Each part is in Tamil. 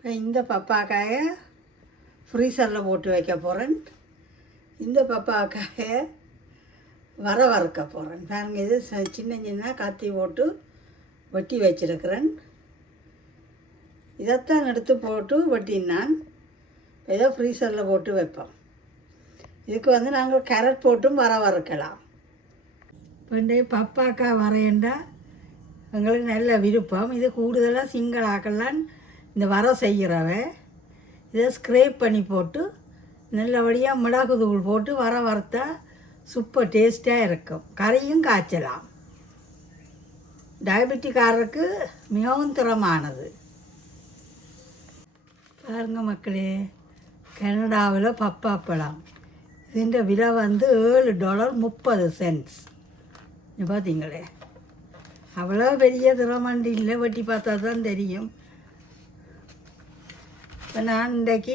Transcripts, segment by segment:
இப்போ இந்த பப்பாக்காயை ஃப்ரீசரில் போட்டு வைக்க போகிறேன். இந்த பப்பாக்காயை வறுக்க போகிறேன். பாருங்கள், இது சின்ன சின்ன கத்தி போட்டு வெட்டி வச்சிருக்கிறேன். இதைத்தான் எடுத்து போட்டு வெட்டினான். இதை ஃப்ரீசரில் போட்டு வைப்போம். இதுக்கு நாங்கள் கேரட் போட்டும் வறுக்கலாம். இப்போ பப்பாக்காய் வரையண்டா எங்களுக்கு நல்ல விருப்பம். இது கூடுதலாக சிங்கிள் ஆக்கலாம். இந்த செய்கிறவ இதை ஸ்க்ரேப் பண்ணி போட்டு நல்லபடியாக மிளகு தூள் போட்டு வறுத்தா சூப்பர் டேஸ்ட்டாக இருக்கும். கறியும் காய்ச்சலாம். டயபெட்டிக்காரருக்கு மிகவும் தரமானது. பாருங்க மக்களே, கனடாவில் பப்பாப்பழம் இதுன்ற விலை $7.30. பார்த்தீங்களே, அவ்வளோ பெரிய திறமண்டி இல்லை. வெட்டி பார்த்தா தான் தெரியும். இப்போ நான் இன்றைக்கி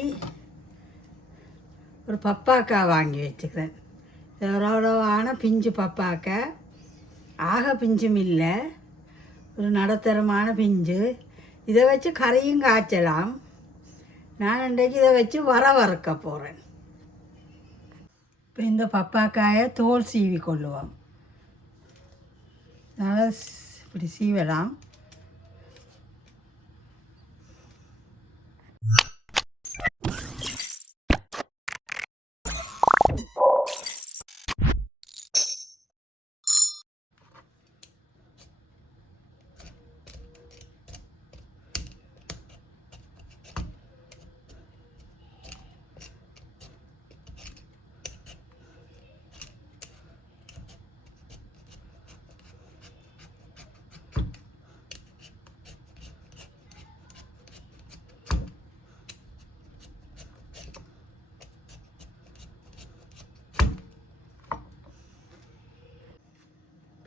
ஒரு பப்பாக்காய் வாங்கி வச்சுக்கிறேன். எவ்வளோவான பிஞ்சு பப்பாக்காய், ஆக பிஞ்சும் இல்லை, ஒரு நடுத்தரமான பிஞ்சு. இதை வச்சு கறியும் காய்ச்சலாம். நான் இன்றைக்கி இதை வச்சு வறுக்க போகிறேன். இப்போ இந்த பப்பாக்காயை தோல் சீவி கொள்ளுவோம். அதனால் இப்படி சீவலாம்.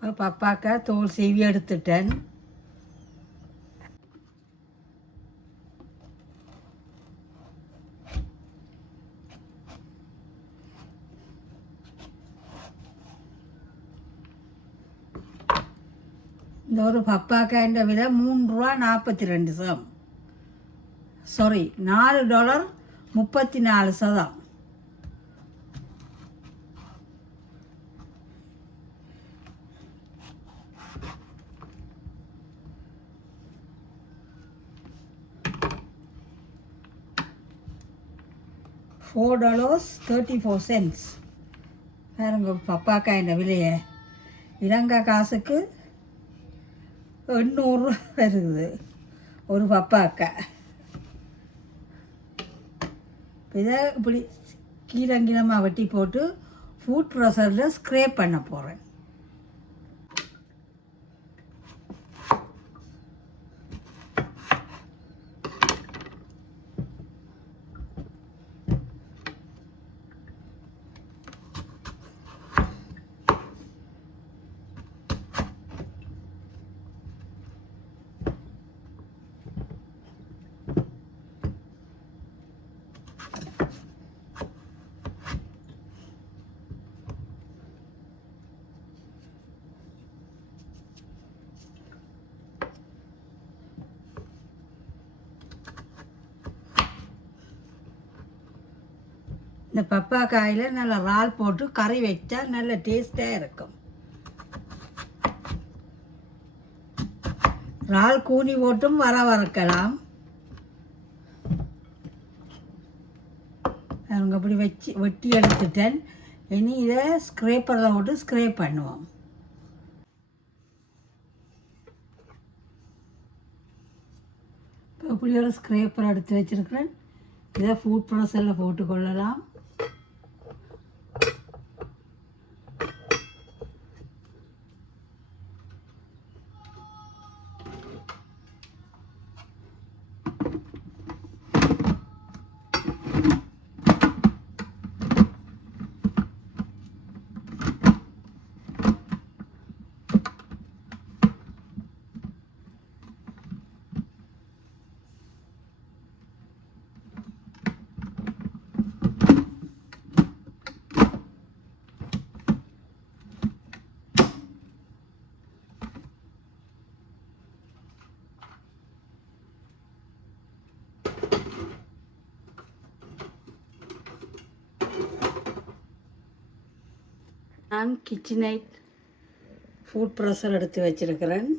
இப்போ பப்பாக்காய் தோல் சீவி எடுத்துட்டேன். இந்த ஒரு பப்பாக்காய்ன்ற விலை $3.42. சாரி, $4.34. $4.34. வேறுங்க பப்பாக்காய் விலையை இலங்கை காசுக்கு 800 வருது ஒரு பப்பாக்காய். இதை இப்படி கீழங்கிலமாக வெட்டி போட்டு ஃபுட் ப்ராசஸரில் ஸ்க்ரேப் பண்ண போகிறேன். இந்த பப்பாக்காயில் நல்லா இறால் போட்டு கறி வச்சா நல்ல டேஸ்ட்டாக இருக்கும். இறால் கூனி போட்டும் வறுக்கலாம். அவங்க அப்படி வச்சு வெட்டி எடுத்துட்டேன். இனி இதை ஸ்க்ரேப்பரில் போட்டு ஸ்க்ரேப் பண்ணுவோம். இப்போ இப்படி ஒரு ஸ்க்ரேப்பர் எடுத்து வச்சுருக்கிறேன். இதை ஃபுட் ப்ராசஸரில் போட்டுக்கொள்ளலாம். நான் கிச்சனைட் ஃபுட் ப்ரெஷர் எடுத்து வச்சுருக்கிறேன்.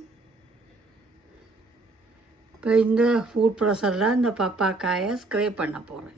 இப்போ இந்த ஃபுட் ப்ரெஷரில் இந்த பப்பாக்காயை ஸ்க்ரேப் பண்ண போகிறேன்.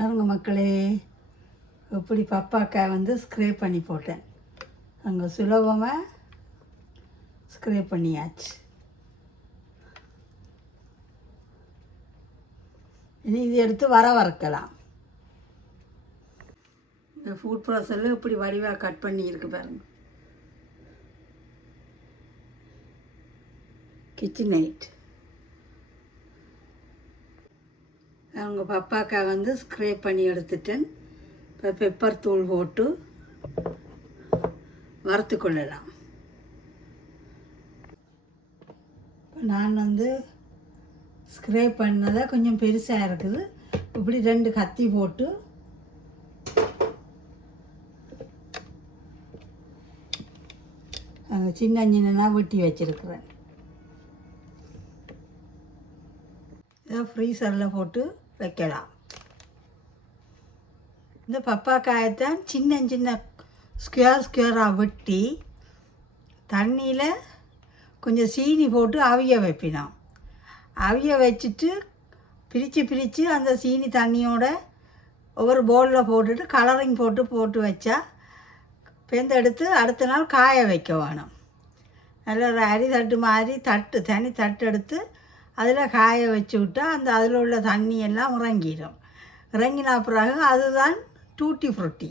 பாருங்க மக்களே, எப்படி பப்பாக்காய் வந்து ஸ்க்ரேப் பண்ணி போட்டேன். அங்கே சுலபமாக ஸ்க்ரேப் பண்ணியாச்சு. இனி இது எடுத்து வறுக்கலாம். இந்த ஃபுட் ப்ராசஸில் இப்படி வடிவாக கட் பண்ணி இருக்கு பாருங்க. கிச்சனைட் அவங்க பப்பாக்காய் வந்து ஸ்க்ரேப் பண்ணி எடுத்துட்டேன். இப்போ பெப்பர் தூள் போட்டு வறுத்து கொள்ளலாம். நான் வந்து ஸ்க்ரேப் பண்ணதை கொஞ்சம் பெருசாக இருக்குது. இப்படி 2 கத்தி போட்டு சின்ன சின்னதாக வெட்டி வச்சுருக்குறேன். இதை ஃப்ரீசரில் போட்டு வைக்கலாம். இந்த பப்பாக்காயத்தான் சின்ன சின்ன ஸ்கொயராக வெட்டி தண்ணியில் கொஞ்சம் சீனி போட்டு அவிய வைப்பினோம். அவிய வச்சுட்டு பிரித்து அந்த சீனி தண்ணியோட ஒவ்வொரு பவுலில் போட்டுட்டு கலரிங் போட்டு வச்சா எடுத்து அடுத்த நாள் காய வைக்க வேணும். நல்ல ஒரு அரி தட்டு மாதிரி தனி தட்டு எடுத்து அதில் காய வச்சு விட்டால் அதில் உள்ள தண்ணி எல்லாம் இறங்கிடும். இறங்கின பிறகு அதுதான் டூட்டி ஃப்ரூட்டி.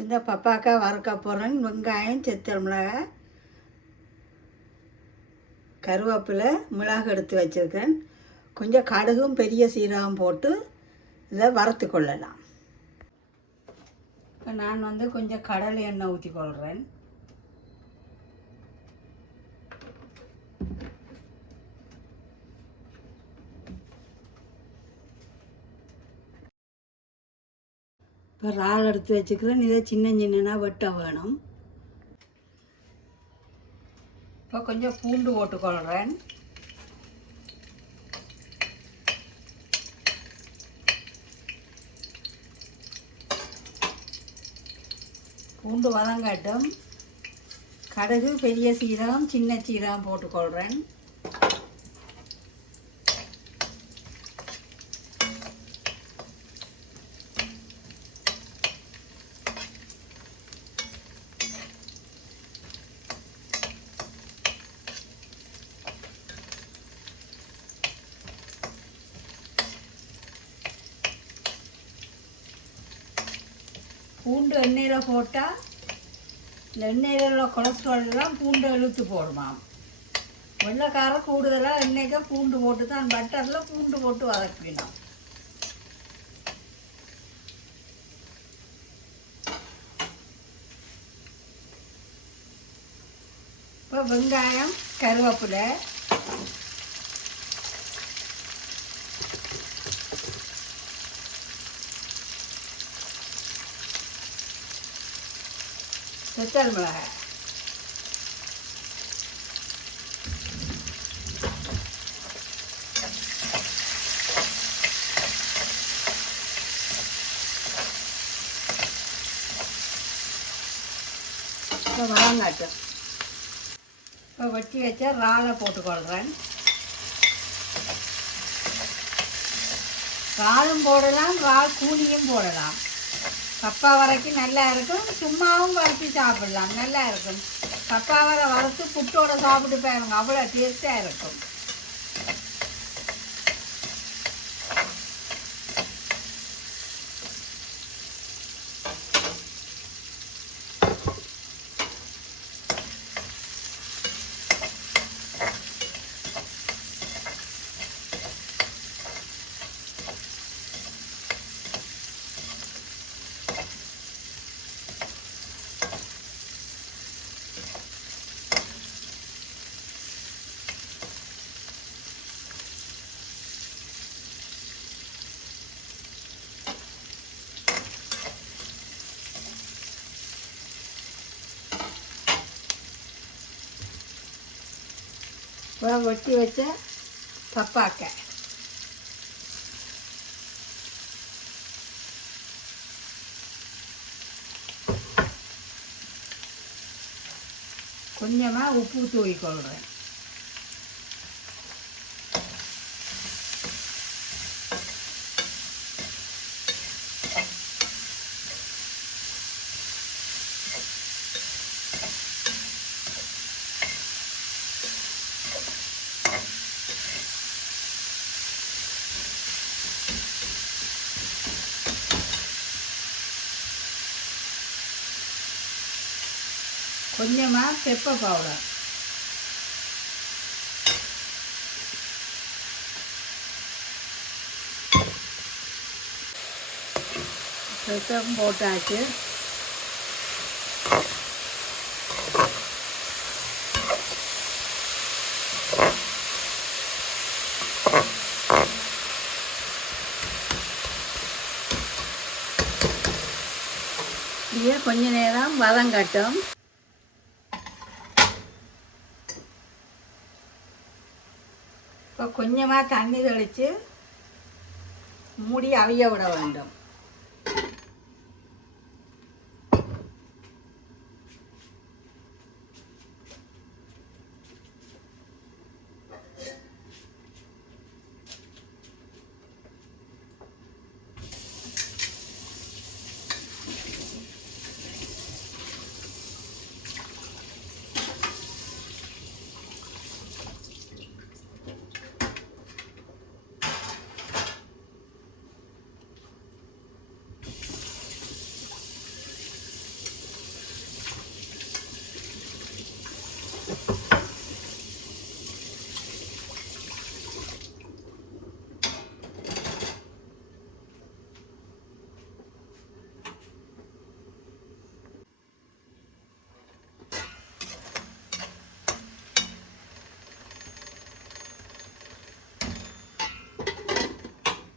இந்த பப்பாக்காய் வறுக்க போகிறேன். வெங்காயம், செத்தல் மிளகாய், கருவேப்பிலை, மிளகு எடுத்து வச்சுருக்கேன். கொஞ்சம் கடுகும் பெரிய சீரகம் போட்டு இதை வறுத்து கொள்ளலாம். இப்போ நான் வந்து கொஞ்சம் கடலை எண்ணெய் ஊற்றி கொள்கிறேன். இப்போ இறால் எடுத்து வச்சுக்கிறேன். இதை சின்ன சின்னதாக வெட்ட வேணும். இப்போ கொஞ்சம் பூண்டு போட்டுக்கொள்கிறேன். பூண்டு வதங்கட்டும். கடுகு, பெரிய சீரகம், சின்ன சீரகம் போட்டுக்கொள்கிறேன். பூண்டு எண்ணெயில் போட்டால் இந்த எண்ணெயில் உள்ள கொலஸ்ட்ரால் எல்லாம் பூண்டு இழுத்து போடுமாம். வெள்ளைக்காரம் கூடுதலாக எண்ணெய்க்கு பூண்டு போட்டு தான் பட்டரில் பூண்டு போட்டு வதக்கினோம். இப்போ வெங்காயம், கருவேப்பிலை, வெத்தல் மிளகாய், இப்போ வதங்காட்டும். இப்போ வெட்டி வச்ச இறாலை போட்டுக்கொள்கிறேன். இறாலும் போடலாம், இறால் கூலியும் போடலாம். கப்பா வரைக்கும் நல்லா இருக்கும். சும்மாவும் வறுத்து சாப்பிடலாம், நல்லா இருக்கும். கப்பா வரை வறுத்து புட்டோட சாப்பிட்டு பாருங்க, அவ்வளோ டேஸ்ட்டாக இருக்கும். வெட்டி வச்ச பப்பாக்காய், கொஞ்சமாக உப்பு தூவிக்கொள்கிறேன். கொஞ்சமாக பெப்பர் பவுடர், பெப்பர் போட்டாச்சு. இதையே கொஞ்ச நேரம் வதங்கட்டும். இப்போ கொஞ்சமாக தண்ணி தெளித்து மூடி அவிய விட வேண்டும்.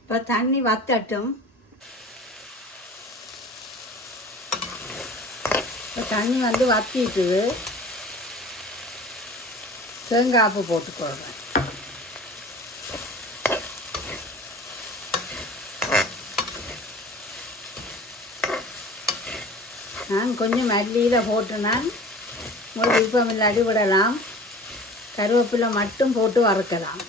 இப்போ தண்ணி வத்தட்டும். இப்போ தண்ணி வந்து வத்திட்டுது. தேங்காய்ப்பு போட்டுக்கொள்கிறேன். நான் கொஞ்சம் மல்லியில் போட்டு நான் உங்களுக்கு விருப்பம் இல்லாட்டி விடலாம். கருவேப்பிலை மட்டும் போட்டு வறுக்கலாம்.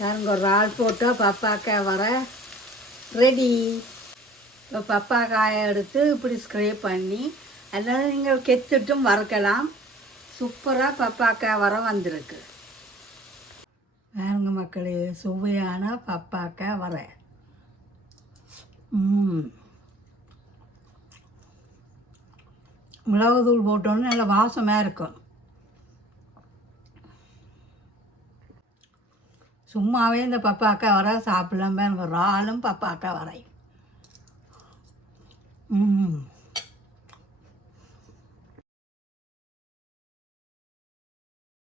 பாருங்க, ஒரு ஆள் போட்டால் பப்பாக்காய் வர ரெடி. இப்போ பப்பாக்காயை எடுத்து இப்படி ஸ்க்ரேப் பண்ணி அல்லது நீங்கள் கெத்துட்டும் வறுக்கலாம். சூப்பராக பப்பாக்காய் வர வந்திருக்கு. பாருங்க மக்களே, சுவையான பப்பாக்காய் வர மிளகுத்தூள் போட்டோன்னு நல்ல வாசமாக இருக்கும். சும்மாவே இந்த பப்பாக்கா வர சாப்பிடலாம் பாருங்க, இறாலும் பப்பாக்கா வரை.